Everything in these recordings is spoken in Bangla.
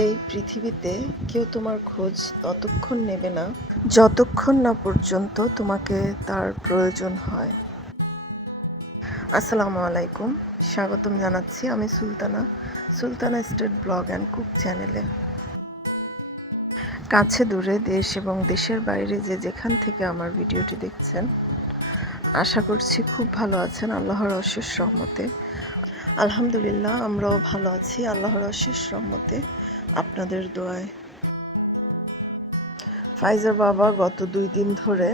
এই পৃথিবীতে কেউ তোমার খোঁজ ততক্ষণ নেবে না, যতক্ষণ না পর্যন্ত তোমাকে তার প্রয়োজন হয়। আসসালামু আলাইকুম, স্বাগতম জানাচ্ছি আমি Sultana Sultana state blog and cook চ্যানেলে। কাছে দূরে দেশ এবং দেশের বাইরে যে যেখান থেকে আমার ভিডিওটি দেখছেন, আশা করছি খুব ভালো আছেন আল্লাহর অশেষ রহমতে। আলহামদুলিল্লাহ, আমরাও ভালো আছি আল্লাহর অশেষ রহমতে। আপনাদের দোয়ায়। ফাইজার বাবা গত দুই দিন ধরে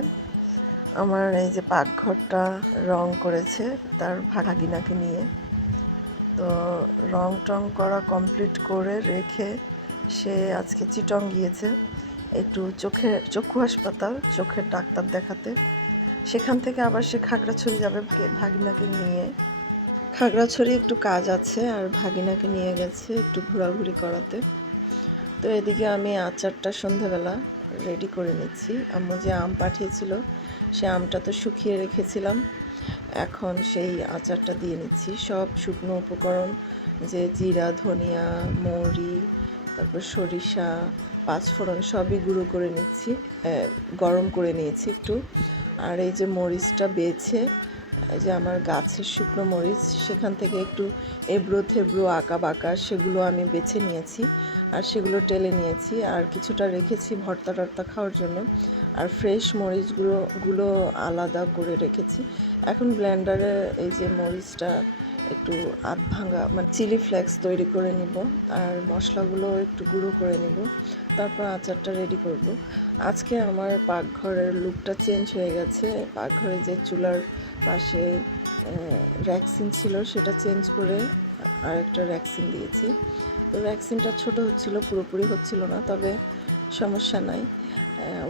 আমার এই যে পাকঘরটা রং করেছে, তার ভাগিনাকে নিয়ে। তো রং টং করা কমপ্লিট করে রেখে সে আজকে চিটং গিয়েছে, একটু চোখের চক্ষু হাসপাতাল, চোখের ডাক্তার দেখাতে। সেখান থেকে আবার সে খাগড়াছড়ি যাবে ভাগিনাকে নিয়ে। খাগড়াছড়ি একটু কাজ আছে, আর ভাগিনাকে নিয়ে গেছে একটু ঘোরাঘুরি করাতে। তো এদিকে আমি আচারটা সন্ধেবেলা রেডি করে নিচ্ছি। আম্মু যে আম পাঠিয়েছিল, সে আমটা তো শুকিয়ে রেখেছিলাম। এখন সেই আচারটা দিয়ে নিচ্ছি। সব শুকনো উপকরণ যে জিরা, ধনিয়া, মৌরি, তারপর সরিষা, পাঁচফোড়ন সবই গুঁড়ো করে নিচ্ছি। গরম করে নিয়েছি একটু। আর এই যে মরিচটা বেছে এই যে আমার গাছের শুকনো মরিচ, সেখান থেকে একটু এবড়ো থেবড়ো আঁকা বাঁকা, সেগুলো আমি বেছে নিয়েছি আর সেগুলো টেলে নিয়েছি আর কিছুটা রেখেছি ভর্তা টর্তা খাওয়ার জন্য। আর ফ্রেশ মরিচগুলো, গুলো আলাদা করে রেখেছি। এখন ব্লেন্ডারে এই যে মরিচটা একটু আধ ভাঙা মানে চিলি ফ্লেক্স তৈরি করে নিব আর মশলাগুলো একটু গুঁড়ো করে নিব। তারপর আচারটা রেডি করব। আজকে আমার পাকঘরের লুকটা চেঞ্জ হয়ে গেছে। পাকঘরে যে চুলার পাশে র্যাক্সিন ছিল সেটা চেঞ্জ করে আর একটা র্যাক্সিন দিয়েছি। তো ভ্যাকসিনটা ছোট হচ্ছিল, পুরোপুরি হচ্ছিল না, তবে সমস্যা নাই।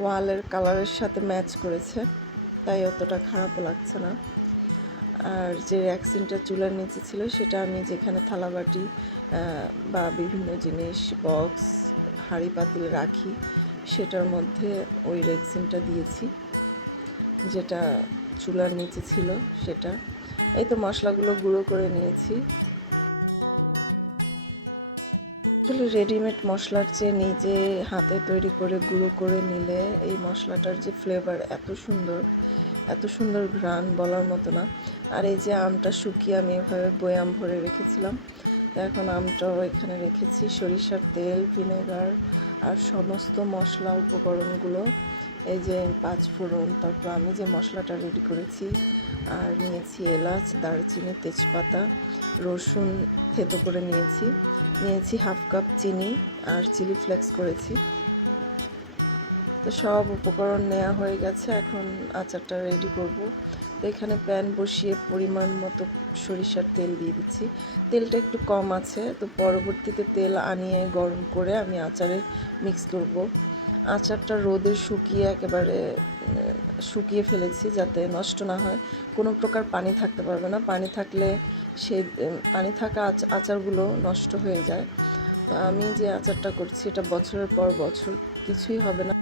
ওয়ালের কালারের সাথে ম্যাচ করেছে, তাই অতটা খারাপও লাগছে না। আর যে ভ্যাকসিনটা চুলার নিচে ছিল, সেটা আমি যেখানে থালাবাটি বা বিভিন্ন জিনিস বক্স হাঁড়ি পাতিল রাখি, সেটার মধ্যে ওই ভ্যাকসিনটা দিয়েছি, যেটা চুলার নিচে ছিল সেটা। এই তো মশলাগুলো গুঁড়ো করে নিয়েছি। আসলে রেডিমেড মশলার চেয়ে নিজে হাতে তৈরি করে গুঁড়ো করে নিলে এই মশলাটার যে ফ্লেভার এত সুন্দর এত সুন্দর ঘ্রাণ বলার মতো না। আর এই যে আমটা শুকিয়ে আমি এভাবে বয়াম ভরে রেখেছিলাম তো এখন আমটাও এখানে রেখেছি, সরিষার তেল, ভিনেগার আর সমস্ত মশলা উপকরণগুলো। এই যে পাঁচ ফোড়ন, তারপর আমি যে মশলাটা রেডি করেছি, আর নিয়েছি এলাচ, দারচিনি, তেজপাতা, রসুন থেতো করে নিয়েছি। নিয়েছি হাফ কাপ চিনি আর চিলি ফ্লেক্স করেছি। তো সব উপকরণ নেওয়া হয়ে গেছে, এখন আচারটা রেডি করব। তো এখানে প্যান বসিয়ে পরিমাণ মতো সরিষার তেল দিয়ে দিচ্ছি। তেলটা একটু কম আছে, তো পরবর্তীতে তেল আনিয়ে গরম করে আমি আচারে মিক্স করব। আচারটা রোদে শুকিয়ে একেবারে শুকিয়ে ফেলেছি যাতে নষ্ট না হয়। কোনো প্রকার পানি থাকতে পারবে না। পানি থাকলে সে পানি থাকা আচ- আচারগুলো নষ্ট হয়ে যায়। তো আমি যে আচারটা করছি এটা বছরের পর বছর, কিছুই হবে না।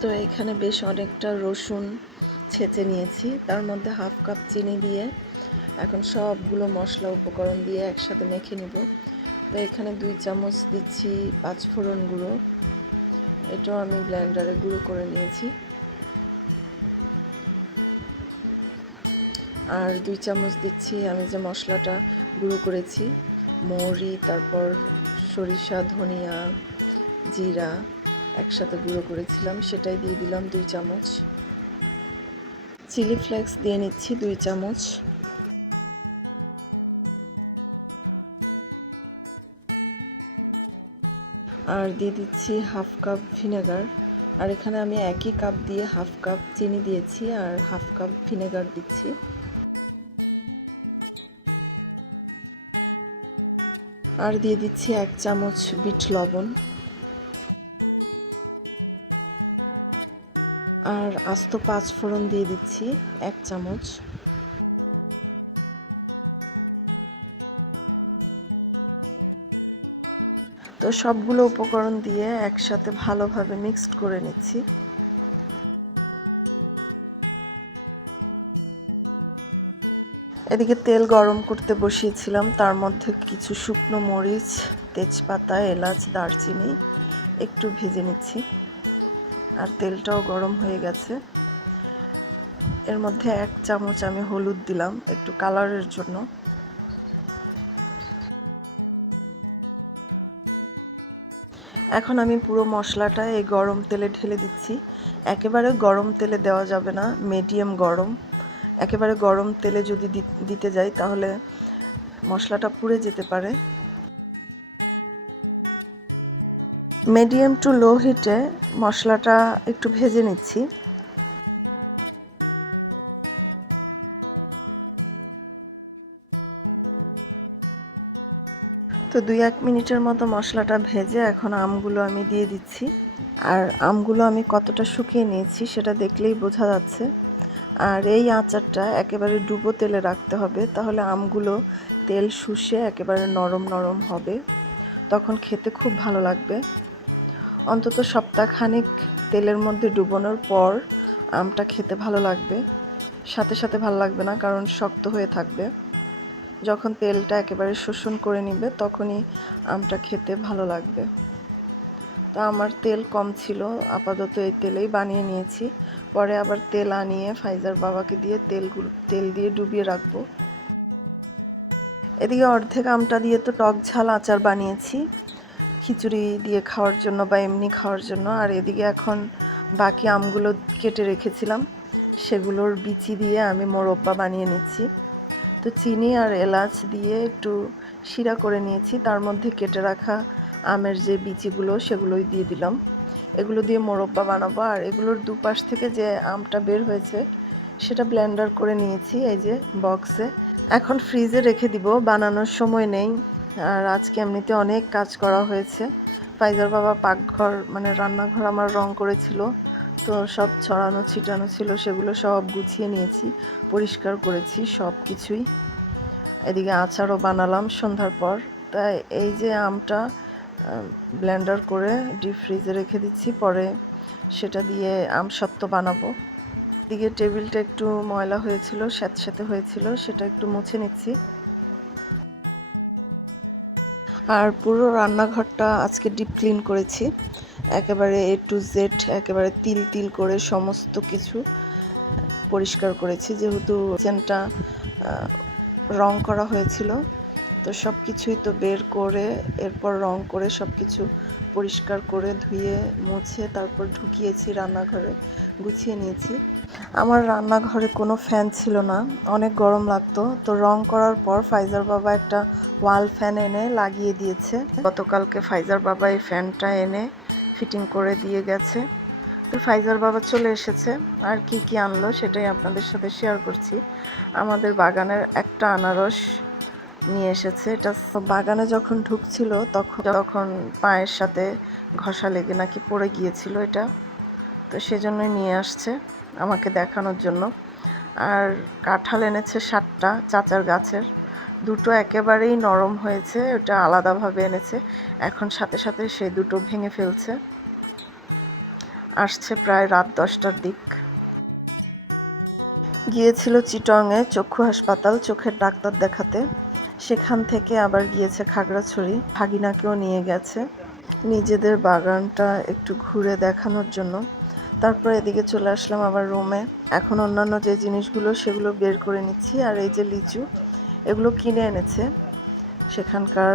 তো এখানে বেশ অনেকটা রসুন ছেঁচে নিয়েছি। তার মধ্যে হাফ কাপ চিনি দিয়ে এখন সবগুলো মশলা উপকরণ দিয়ে একসাথে মেখে নিব। তো এখানে দুই চামচ দিচ্ছি পাঁচফোড়ন গুঁড়ো। এটাও আমি ব্লেন্ডারে গুঁড়ো করে নিয়েছি। আর দুই চামচ দিচ্ছি, আমি যে মশলাটা গুঁড়ো করেছি, মৌরি, তারপর সরিষা, ধনিয়া, জিরা একসাথে গুঁড়ো করেছিলাম, সেটাই দিয়ে দিলাম দুই চামচ। চিলি ফ্লেক্স দিয়ে নিচ্ছি দুই চামচ। আর দিয়ে দিচ্ছি হাফ কাপ ভিনেগার। আর এখানে আমি একই কাপ দিয়ে হাফ কাপ চিনি দিয়েছি আর হাফ কাপ ভিনেগার দিচ্ছি। আর দিয়ে দিচ্ছি এক চামচ বিট লবণ। আর আস্ত পাঁচ ফোড়ন দিয়ে দিচ্ছি, এক চামচ। তো সবগুলো উপকরণ দিয়ে একসাথে ভালোভাবে মিক্সড করে নিচ্ছি। এদিকে তেল গরম করতে বসিয়েছিলাম, তার মধ্যে কিছু শুকনো মরিচ, তেজপাতা, এলাচ, দারচিনি একটু ভেজে নিচ্ছি। আর তেলটাও গরম হয়ে গেছে। এর মধ্যে এক চামচ আমি হলুদ দিলাম একটু কালারের জন্য। এখন আমি পুরো মশলাটা এই গরম তেলে ঢেলে দিচ্ছি। একেবারে গরম তেলে দেওয়া যাবে না, মিডিয়াম গরম। একেবারে গরম তেলে যদি দিতে যাই তাহলে মশলাটা পুড়ে যেতে পারে। মিডিয়াম টু লো হিটে মশলাটা একটু ভেজে নিচ্ছি। তো দুই এক মিনিটের মতো মশলাটা ভেজে এখন আমগুলো আমি দিয়ে দিচ্ছি। আর আমগুলো আমি কতটা শুকিয়ে নিয়েছি সেটা দেখলেই বোঝা যাচ্ছে। আর এই আচারটা একেবারে ডুবো তেলে রাখতে হবে, তাহলে আমগুলো তেল শুষে একেবারে নরম নরম হবে। তখন খেতে খুব ভালো লাগবে। অন্তত সপ্তাহখানিক তেলের মধ্যে ডুবোনোর পর আমটা খেতে ভালো লাগবে। সাথে সাথে ভালো লাগবে না, কারণ শক্ত হয়ে থাকবে। যখন তেলটা একেবারে শোষণ করে নিবে, তখনই আমটা খেতে ভালো লাগবে। তো আমার তেল কম ছিল, আপাতত এই তেলেই বানিয়ে নিয়েছি। পরে আবার তেল আনিয়ে ফাইজার বাবাকে দিয়ে তেলগুলো, তেল দিয়ে ডুবিয়ে রাখব। এদিকে অর্ধেক আমটা দিয়ে তো টক ঝাল আচার বানিয়েছি। খিচুড়ি দিয়ে খাওয়ার জন্য বা এমনি খাওয়ার জন্য। আর এদিকে এখন বাকি আমগুলো কেটে রেখেছিলাম। সেগুলোর বিচি দিয়ে আমি মোরব্বা বানিয়ে নিচ্ছি। তো চিনি আর এলাচ দিয়ে একটু শিরা করে নিয়েছি। তার মধ্যে কেটে রাখা আমের যে বিচিগুলো, সেগুলোই দিয়ে দিলাম। এগুলো দিয়ে মোরব্বা বানাবো। আর এগুলোর দুপাশ থেকে যে আমটা বের হয়েছে, সেটা ব্লেন্ডার করে নিয়েছি এই যে বক্সে এখন ফ্রিজে রেখে দিব। বানানোর সময় নেই। আর আজকে এমনিতে অনেক কাজ করা হয়েছে। ফাইজার বাবা পাকঘর মানে রান্নাঘর আমার রং করেছিল। তো সব ছড়ানো, ছিটানো ছিল, সেগুলো সব গুছিয়ে নিয়েছি, পরিষ্কার করেছি সব কিছুই। এদিকে আচারও বানালাম সন্ধ্যার পর। তাই এই যে আমটা ব্লেন্ডার করে ডিপ ফ্রিজে রেখে দিচ্ছি, পরে সেটা দিয়ে আম সত্ত্ব বানাবো। দিকে টেবিলটা একটু ময়লা হয়েছিল স্যাঁতস্যাঁতে হয়েছিল, সেটা একটু মুছে নিচ্ছি। আর পুরো রান্নাঘরটা আজকে ডিপ ক্লিন করেছি। একেবারে এ টু জেড একেবারে তিল তিল করে সমস্ত কিছু পরিষ্কার করেছি। যেহেতু কিচেনটা রং করা হয়েছিল, তো সব কিছুই তো বের করে, এরপর রং করে সব কিছু পরিষ্কার করে ধুয়ে, মুছে, তারপর ঢুকিয়েছি রান্নাঘরে, গুছিয়ে নিয়েছি। আমার রান্নাঘরে কোনো ফ্যান ছিল না। অনেক গরম লাগতো। তো রং করার পর ফাইজার বাবা একটা ওয়াল ফ্যান এনে লাগিয়ে দিয়েছে। গতকালকে ফাইজার বাবা এই ফ্যানটা এনে ফিটিং করে দিয়ে গেছে। তো ফাইজার বাবা চলে এসেছে। আর কি কি আনলো সেটাই আপনাদের সাথে শেয়ার করছি। আমাদের বাগানের একটা আনারস নিয়ে এসেছে। এটা বাগানে যখন ঢুকছিল তখন তখন পায়ের সাথে ঘষা লেগে নাকি পড়ে গিয়েছিল এটা। তো সেজন্যই নিয়ে আসছে। আমাকে দেখানোর জন্য। আর কাঁঠাল এনেছে সাতটা, চাচার গাছের। দুটো একেবারেই নরম হয়েছে, ওটা আলাদাভাবে এনেছে। এখন সাথে সাথে সেই দুটো ভেঙে ফেলছে। আসছে প্রায় রাত দশটার দিক। গিয়েছিল চিটংয়ে চক্ষু হাসপাতাল, চোখের ডাক্তার দেখাতে। সেখান থেকে আবার গিয়েছে খাগড়াছড়ি। ভাগিনাকেও নিয়ে গেছে। নিজেদের বাগানটা একটু ঘুরে দেখানোর জন্য। তারপর এদিকে চলে আসলাম আবার রুমে এখন অন্যান্য যে জিনিসগুলো, সেগুলো বের করে নিচ্ছি। আর এই যে লিচু, এগুলো কিনে এনেছে সেখানকার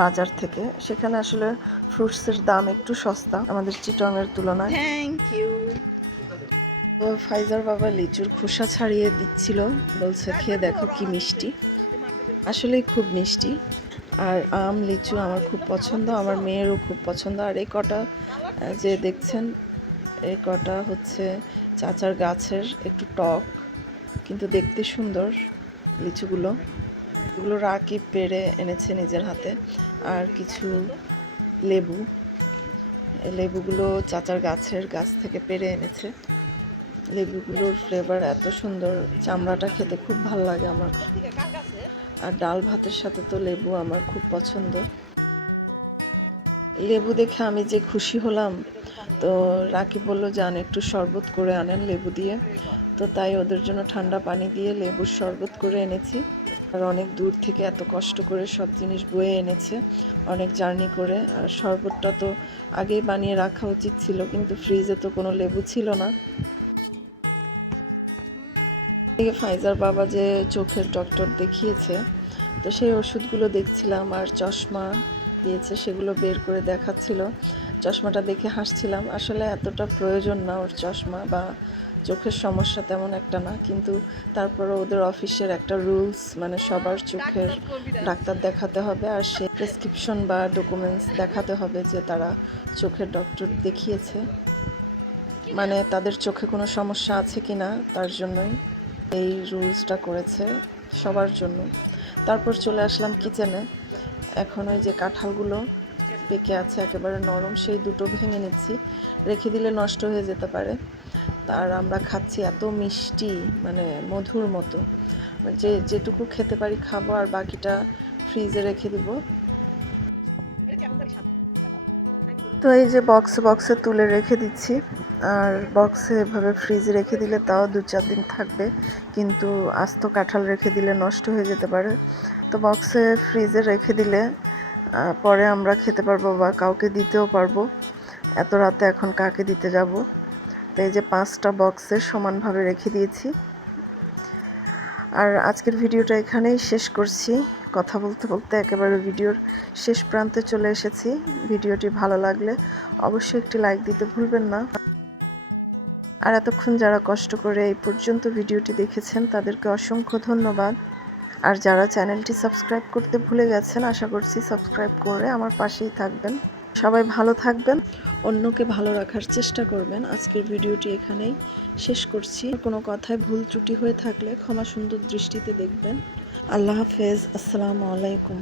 বাজার থেকে। সেখানে আসলে ফ্রুটসের দাম একটু সস্তা, আমাদের চিটংয়ের তুলনায়। থ্যাংক ইউ তো ফাইজার বাবা লিচুর খোসা ছাড়িয়ে দিচ্ছিল। বলছে, খেয়ে দেখো কি মিষ্টি। আসলেই খুব মিষ্টি। আর আম, লিচু আমার খুব পছন্দ, আমার মেয়েরও খুব পছন্দ। আর এই কটা যে দেখছেন এই কটা হচ্ছে চাচার গাছের একটু টক, কিন্তু দেখতে সুন্দর লিচুগুলো। এগুলো রাকি পেরে এনেছে নিজের হাতে। আর কিছু লেবু। লেবুগুলো চাচার গাছের গাছ থেকে পেরে এনেছে। লেবুগুলোর ফ্লেভার এত সুন্দর, চামড়াটা খেতে খুব ভালো লাগে আমার। আর ডাল ভাতের সাথে তো লেবু আমার খুব পছন্দ। লেবু দেখে আমি যে খুশি হলাম, তো রাকি বলল যান একটু শরবত করে আনেন লেবু দিয়ে। তো তাই ওদের জন্য ঠান্ডা পানি দিয়ে লেবুর শরবত করে এনেছি। আর অনেক দূর থেকে এত কষ্ট করে সব জিনিস বয়ে এনেছে, অনেক জার্নি করে। আর শরবতটা তো আগেই বানিয়ে রাখা উচিত ছিল, কিন্তু ফ্রিজে তো কোনো লেবু ছিল না। ফাইজার বাবা যে চোখের ডক্টর দেখিয়েছে, তো সেই ওষুধগুলো দেখছিলাম, আর চশমা দিয়েছে সেগুলো বের করে দেখাচ্ছিল। চশমাটা দেখে হাসছিলাম। আসলে এতটা প্রয়োজন না ওর চশমা বা চোখের সমস্যা তেমন একটা না কিন্তু তারপরে ওদের অফিসের একটা রুলস মানে সবার চোখের ডাক্তার দেখাতে হবে আর সে প্রেসক্রিপশন বা ডকুমেন্টস দেখাতে হবে যে তারা চোখের ডক্টর দেখিয়েছে। মানে তাদের চোখে কোনো সমস্যা আছে কি না তার জন্যই এই রুলসটা করেছে সবার জন্য। তারপর চলে আসলাম কিচেনে। এখন ওই যে কাঁঠালগুলো পেকে আছে, একেবারে নরম, সেই দুটো ভেঙে নিচ্ছি। রেখে দিলে নষ্ট হয়ে যেতে পারে। আর আমরা খাচ্ছি এত মিষ্টি মানে মধুর মতো। যে যেটুকু খেতে পারি খাব আর বাকিটা ফ্রিজে রেখে দিব। তো এই যে বক্সে বক্সে তুলে রেখে দিচ্ছি। আর বক্সে এভাবে ফ্রিজে রেখে দিলে তাও দু চার দিন থাকবে। কিন্তু আস্ত কাঁঠাল রেখে দিলে নষ্ট হয়ে যেতে পারে। তো বক্সে ফ্রিজে রেখে দিলে পরে আমরা খেতে পারব বা কাউকে দিতেও পারব। এত রাতে এখন কাকে দিতে যাব? তো এই যে পাঁচটা বক্সে সমানভাবে রেখে দিয়েছি। আর আজকের ভিডিওটা এখানেই শেষ করছি। কথা বলতে বলতে একেবারে ভিডিওর শেষ প্রান্তে চলে এসেছি। ভিডিওটি ভালো লাগলে অবশ্যই একটি লাইক দিতে ভুলবেন না। আর এতক্ষণ যারা কষ্ট করে এই পর্যন্ত ভিডিওটি দেখেছেন, তাদেরকে অসংখ্য ধন্যবাদ। আর যারা চ্যানেলটি সাবস্ক্রাইব করতে ভুলে গেছেন, আশা করছি সাবস্ক্রাইব করে আমার পাশেই থাকবেন। সবাই ভালো থাকবেন। অন্যকে ভালো রাখার চেষ্টা করবেন। আজকের ভিডিওটি এখানেই শেষ করছি। কোনো কথায় ভুল ত্রুটি হয়ে থাকলে ক্ষমা সুন্দর দৃষ্টিতে দেখবেন। আল্লাহ হাফেজ। আসসালামু আলাইকুম।